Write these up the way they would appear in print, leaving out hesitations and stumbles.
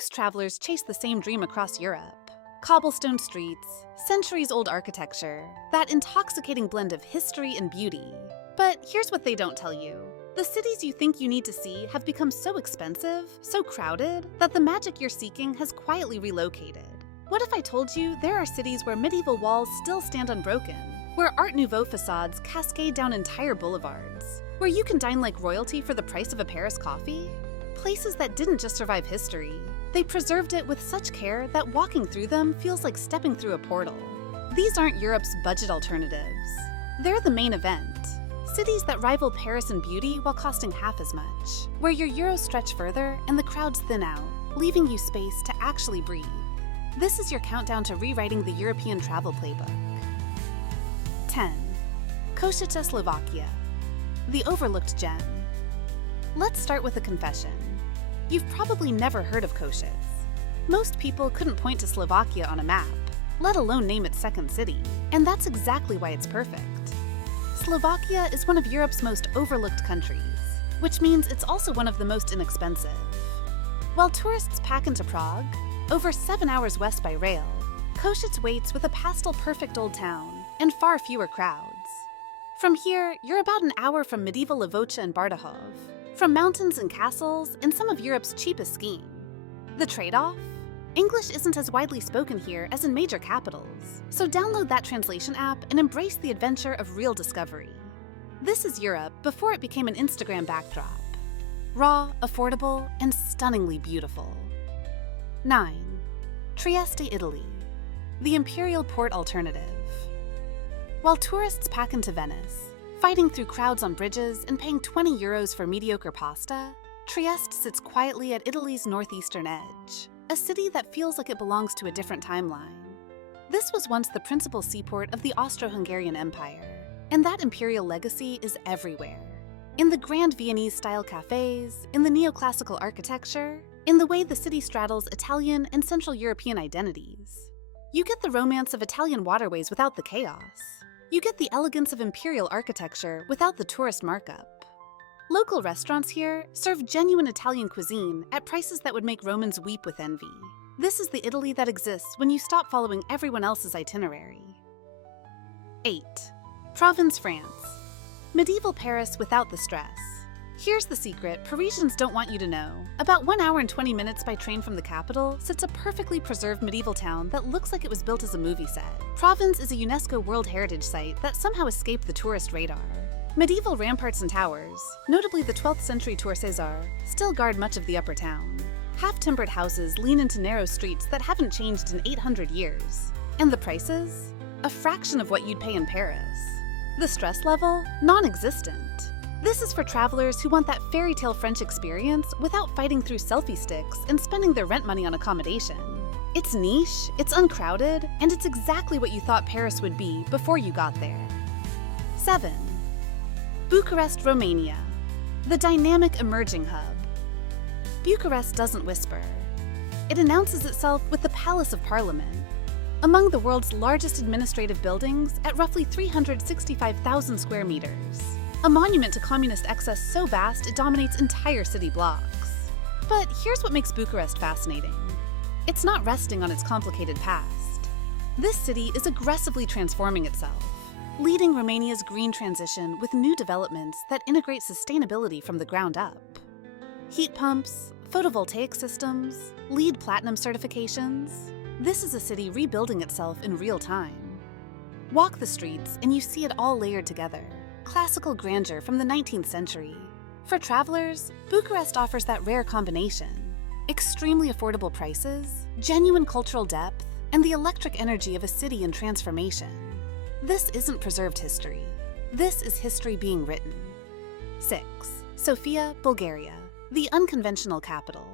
Most travelers chase the same dream across Europe. Cobblestone streets, centuries-old architecture, that intoxicating blend of history and beauty. But here's what they don't tell you. The cities you think you need to see have become so expensive, so crowded, that the magic you're seeking has quietly relocated. What if I told you there are cities where medieval walls still stand unbroken, where Art Nouveau facades cascade down entire boulevards, where you can dine like royalty for the price of a Paris coffee? Places that didn't just survive history, they preserved it with such care that walking through them feels like stepping through a portal. These aren't Europe's budget alternatives. They're the main event. Cities that rival Paris in beauty while costing half as much, where your euros stretch further and the crowds thin out, leaving you space to actually breathe. This is your countdown to rewriting the European travel playbook. 10. Košice, Slovakia. The overlooked gem. Let's start with a confession. You've probably never heard of Košice. Most people couldn't point to Slovakia on a map, let alone name its second city, and that's exactly why it's perfect. Slovakia is one of Europe's most overlooked countries, which means it's also one of the most inexpensive. While tourists pack into Prague, over 7 hours west by rail, Košice waits with a pastel-perfect old town and far fewer crowds. From here, you're about an hour from medieval Levocha and Bardachov, from mountains and castles and some of Europe's cheapest skiing. The trade-off? English isn't as widely spoken here as in major capitals, so download that translation app and embrace the adventure of real discovery. This is Europe before it became an Instagram backdrop. Raw, affordable, and stunningly beautiful. 9. Trieste, Italy. The imperial port alternative. While tourists pack into Venice, fighting through crowds on bridges and paying 20 euros for mediocre pasta, Trieste sits quietly at Italy's northeastern edge, a city that feels like it belongs to a different timeline. This was once the principal seaport of the Austro-Hungarian Empire, and that imperial legacy is everywhere. In the grand Viennese-style cafes, in the neoclassical architecture, in the way the city straddles Italian and Central European identities. You get the romance of Italian waterways without the chaos. You get the elegance of imperial architecture without the tourist markup. Local restaurants here serve genuine Italian cuisine at prices that would make Romans weep with envy. This is the Italy that exists when you stop following everyone else's itinerary. 8. Provins, France. Medieval Paris without the stress. Here's the secret Parisians don't want you to know. About 1 hour and 20 minutes by train from the capital sits a perfectly preserved medieval town that looks like it was built as a movie set. Provins is a UNESCO World Heritage Site that somehow escaped the tourist radar. Medieval ramparts and towers, notably the 12th century Tour César, still guard much of the upper town. Half-timbered houses lean into narrow streets that haven't changed in 800 years. And the prices? A fraction of what you'd pay in Paris. The stress level? Non-existent. This is for travelers who want that fairy tale French experience without fighting through selfie sticks and spending their rent money on accommodation. It's niche, it's uncrowded, and it's exactly what you thought Paris would be before you got there. 7. Bucharest, Romania. The dynamic emerging hub. Bucharest doesn't whisper. It announces itself with the Palace of Parliament, among the world's largest administrative buildings at roughly 365,000 square meters. A monument to communist excess so vast it dominates entire city blocks. But here's what makes Bucharest fascinating. It's not resting on its complicated past. This city is aggressively transforming itself, leading Romania's green transition with new developments that integrate sustainability from the ground up. Heat pumps, photovoltaic systems, LEED Platinum certifications. This is a city rebuilding itself in real time. Walk the streets and you see it all layered together. Classical grandeur from the 19th century. For travelers, Bucharest offers that rare combination. Extremely affordable prices, genuine cultural depth, and the electric energy of a city in transformation. This isn't preserved history. This is history being written. 6. Sofia, Bulgaria. The unconventional capital.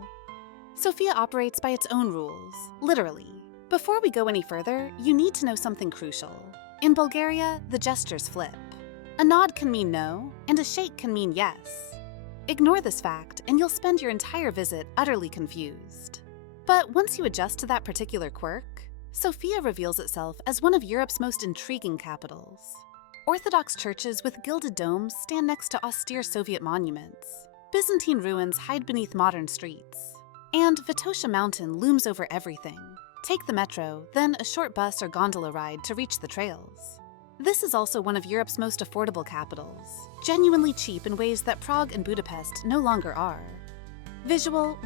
Sofia operates by its own rules, literally. Before we go any further, you need to know something crucial. In Bulgaria, the gestures flip. A nod can mean no, and a shake can mean yes. Ignore this fact, and you'll spend your entire visit utterly confused. But once you adjust to that particular quirk, Sofia reveals itself as one of Europe's most intriguing capitals. Orthodox churches with gilded domes stand next to austere Soviet monuments. Byzantine ruins hide beneath modern streets. And Vitosha Mountain looms over everything. Take the metro, then a short bus or gondola ride to reach the trails. This is also one of Europe's most affordable capitals, genuinely cheap in ways that Prague and Budapest no longer are.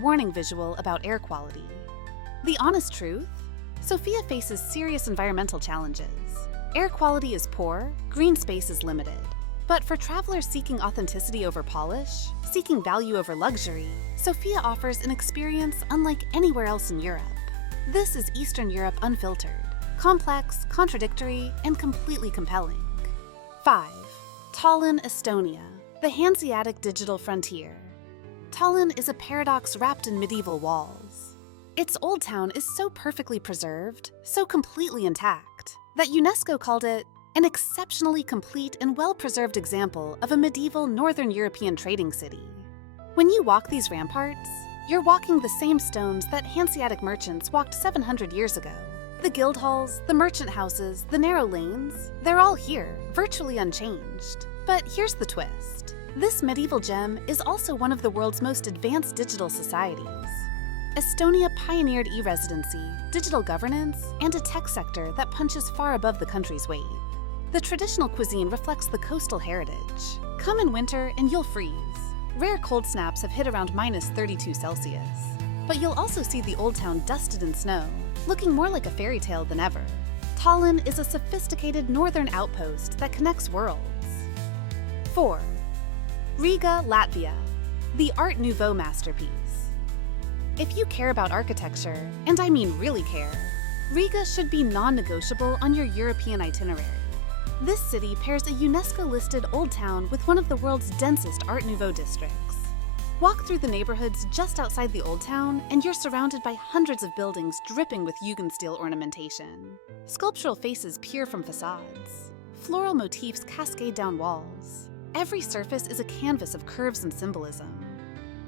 Warning visual about air quality. The honest truth? Sofia faces serious environmental challenges. Air quality is poor, green space is limited. But for travelers seeking authenticity over polish, seeking value over luxury, Sofia offers an experience unlike anywhere else in Europe. This is Eastern Europe unfiltered, complex, contradictory, and completely compelling. 5. Tallinn, Estonia, the Hanseatic digital frontier. Tallinn is a paradox wrapped in medieval walls. Its old town is so perfectly preserved, so completely intact, that UNESCO called it an exceptionally complete and well-preserved example of a medieval Northern European trading city. When you walk these ramparts, you're walking the same stones that Hanseatic merchants walked 700 years ago. The guild halls, the merchant houses, the narrow lanes, they're all here, virtually unchanged. But here's the twist. This medieval gem is also one of the world's most advanced digital societies. Estonia pioneered e-residency, digital governance, and a tech sector that punches far above the country's weight. The traditional cuisine reflects the coastal heritage. Come in winter and you'll freeze. Rare cold snaps have hit around -32 Celsius. But you'll also see the old town dusted in snow, looking more like a fairy tale than ever. Tallinn is a sophisticated northern outpost that connects worlds. 4. Riga, Latvia, the Art Nouveau masterpiece. If you care about architecture, and I mean really care, Riga should be non-negotiable on your European itinerary. This city pairs a UNESCO-listed old town with one of the world's densest Art Nouveau districts. Walk through the neighborhoods just outside the old town and you're surrounded by hundreds of buildings dripping with Jugendstil ornamentation. Sculptural faces peer from facades. Floral motifs cascade down walls. Every surface is a canvas of curves and symbolism.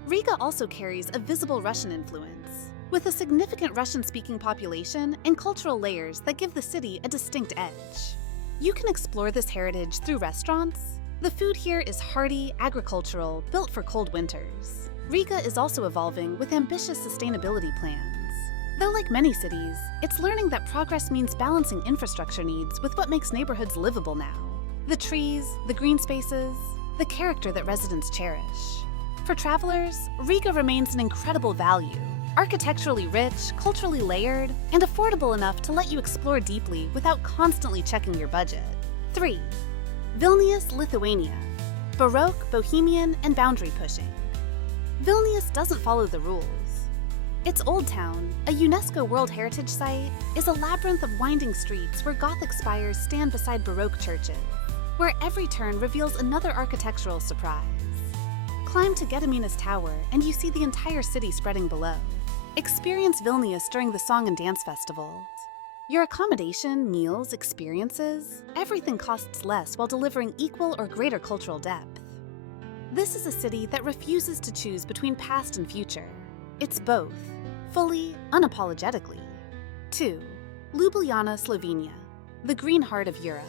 Riga also carries a visible Russian influence, with a significant Russian-speaking population and cultural layers that give the city a distinct edge. You can explore this heritage through restaurants. The food here is hearty, agricultural, built for cold winters. Riga is also evolving with ambitious sustainability plans. Though like many cities, it's learning that progress means balancing infrastructure needs with what makes neighborhoods livable now. The trees, the green spaces, the character that residents cherish. For travelers, Riga remains an incredible value. Architecturally rich, culturally layered, and affordable enough to let you explore deeply without constantly checking your budget. 3. Vilnius, Lithuania. Baroque, bohemian, and boundary-pushing. Vilnius doesn't follow the rules. Its old town, a UNESCO World Heritage Site, is a labyrinth of winding streets where Gothic spires stand beside Baroque churches, where every turn reveals another architectural surprise. Climb to Gediminas Tower and you see the entire city spreading below. Experience Vilnius during the Song and Dance Festivals. Your accommodation, meals, experiences, everything costs less while delivering equal or greater cultural depth. This is a city that refuses to choose between past and future. It's both, fully, unapologetically. 2. Ljubljana, Slovenia, the green heart of Europe.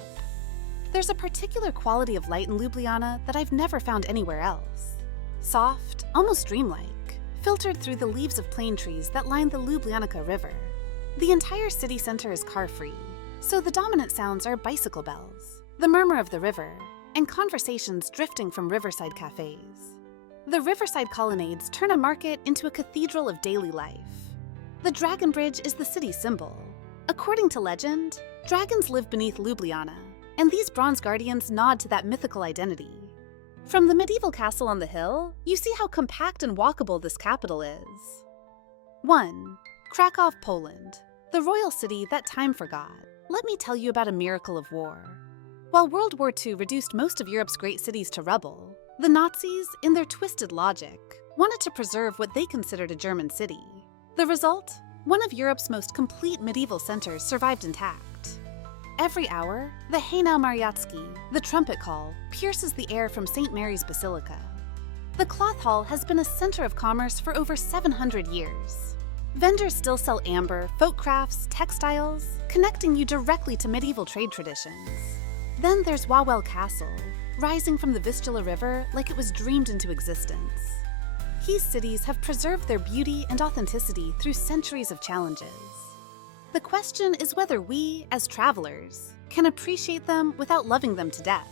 There's a particular quality of light in Ljubljana that I've never found anywhere else. Soft, almost dreamlike, filtered through the leaves of plane trees that line the Ljubljanica River. The entire city center is car-free, so the dominant sounds are bicycle bells, the murmur of the river, and conversations drifting from riverside cafes. The riverside colonnades turn a market into a cathedral of daily life. The Dragon Bridge is the city's symbol. According to legend, dragons live beneath Ljubljana, and these bronze guardians nod to that mythical identity. From the medieval castle on the hill, you see how compact and walkable this capital is. 1. Krakow, Poland, the royal city that time forgot. Let me tell you about a miracle of war. While World War II reduced most of Europe's great cities to rubble, the Nazis, in their twisted logic, wanted to preserve what they considered a German city. The result? One of Europe's most complete medieval centers survived intact. Every hour, the Hejnał Mariacki, the trumpet call, pierces the air from St. Mary's Basilica. The cloth hall has been a center of commerce for over 700 years. Vendors still sell amber, folk crafts, textiles, connecting you directly to medieval trade traditions. Then there's Wawel Castle, rising from the Vistula River like it was dreamed into existence. These cities have preserved their beauty and authenticity through centuries of challenges. The question is whether we, as travelers, can appreciate them without loving them to death.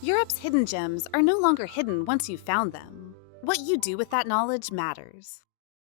Europe's hidden gems are no longer hidden once you've found them. What you do with that knowledge matters.